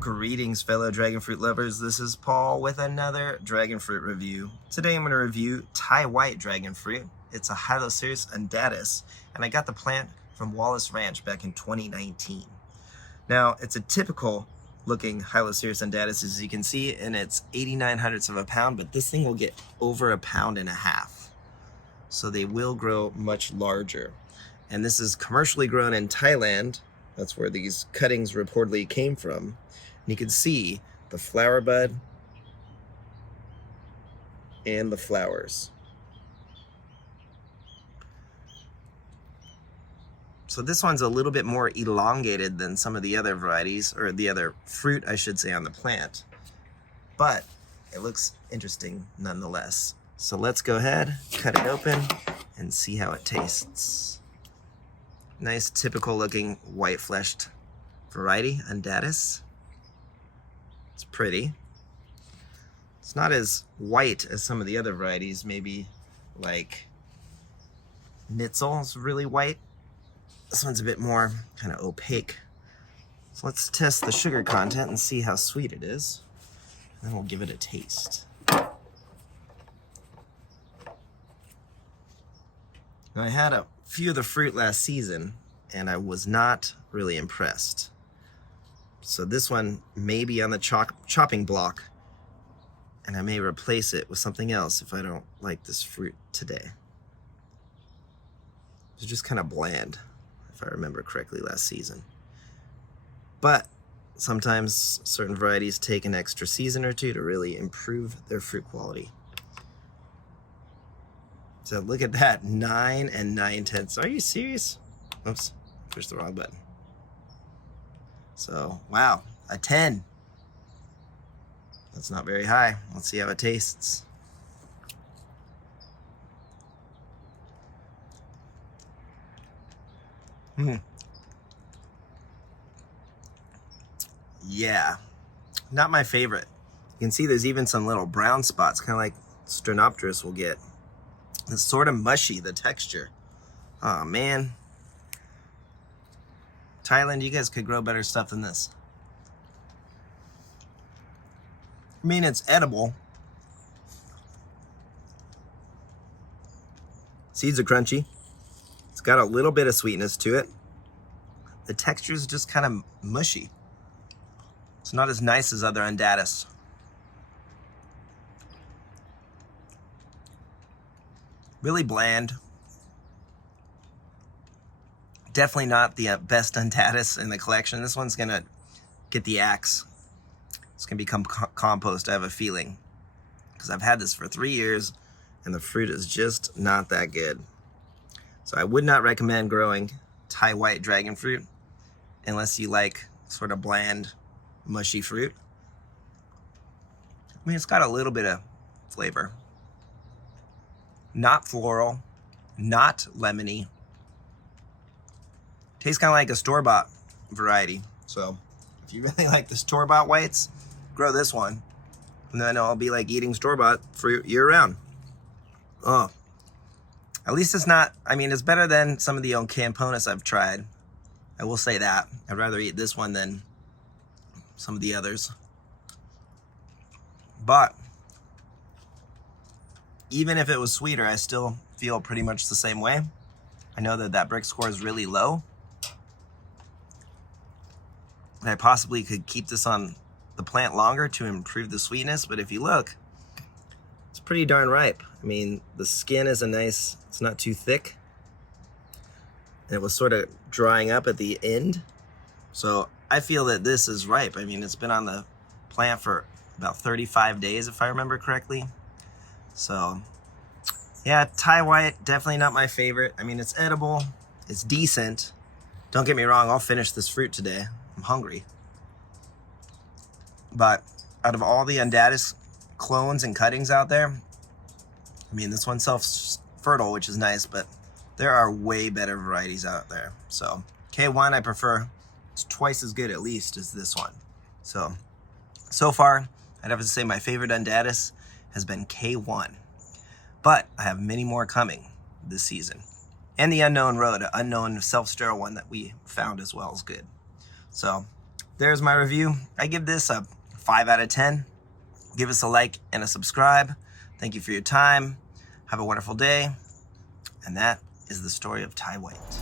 Greetings, fellow dragon fruit lovers. This is Paul with another dragon fruit review. Today I'm going to review Thai white dragon fruit. It's a Hylocereus undatus, and I got the plant from Wallace Ranch back in 2019. Now, it's a typical looking Hylocereus undatus, as you can see, and it's 89/100ths of a pound, but this thing will get over 1.5 pounds. So they will grow much larger. And this is commercially grown in Thailand. That's where these cuttings reportedly came from. And you can see the flower bud and the flowers. So this one's a little bit more elongated than some of the other varieties, or the other fruit, I should say, on the plant. But it looks interesting nonetheless. So let's go ahead, cut it open, and see how it tastes. Nice, typical looking white fleshed variety, undatus. It's pretty. It's not as white as some of the other varieties, maybe like Nitzel is really white. This one's a bit more kind of opaque. So let's test the sugar content and see how sweet it is. And then we'll give it a taste. Now, I had a few of the fruit last season, and I was not really impressed. So this one may be on the chopping block, and I may replace it with something else if I don't like this fruit today. It's just kind of bland, if I remember correctly, last season. But sometimes certain varieties take an extra season or two to really improve their fruit quality. So look at that, 9 9/10. Are you serious? Oops, pushed the wrong button. So, wow, a 10. That's not very high. Let's see how it tastes. Yeah, not my favorite. You can see there's even some little brown spots, kind of like Strenopterus will get. It's sort of mushy, the texture. Oh, man. Thailand, you guys could grow better stuff than this. I mean, it's edible. Seeds are crunchy. It's got a little bit of sweetness to it. The texture is just kind of mushy. It's not as nice as other undatus. Really bland. Definitely not the best undatus in the collection. This one's gonna get the axe. It's gonna become compost, I have a feeling. Because I've had this for 3 years and the fruit is just not that good. So I would not recommend growing Thai white dragon fruit unless you like sort of bland, mushy fruit. I mean, it's got a little bit of flavor. Not floral, not lemony. Tastes kind of like a store-bought variety. So if you really like the store-bought whites, grow this one. And then it'll be like eating store-bought fruit year-round. Oh, at least it's not, I mean, it's better than some of the Camponis I've tried. I will say that. I'd rather eat this one than some of the others. But even if it was sweeter, I still feel pretty much the same way. I know that brick score is really low. And I possibly could keep this on the plant longer to improve the sweetness, but if you look, it's pretty darn ripe. I mean, the skin is it's not too thick. And it was sort of drying up at the end. So I feel that this is ripe. I mean, it's been on the plant for about 35 days, if I remember correctly. So, yeah, Thai white, definitely not my favorite. I mean, it's edible, it's decent. Don't get me wrong, I'll finish this fruit today. I'm hungry. But out of all the undatus clones and cuttings out there, I mean, this one's self-fertile, which is nice, but there are way better varieties out there. So, K1 I prefer. It's twice as good at least as this one. So far, I'd have to say my favorite undatus has been K1. But I have many more coming this season. And the Unknown Road, an unknown self-sterile one that we found as well is good. So there's my review. I give this a 5 out of 10. Give us a like and a subscribe. Thank you for your time. Have a wonderful day. And that is the story of Thai White.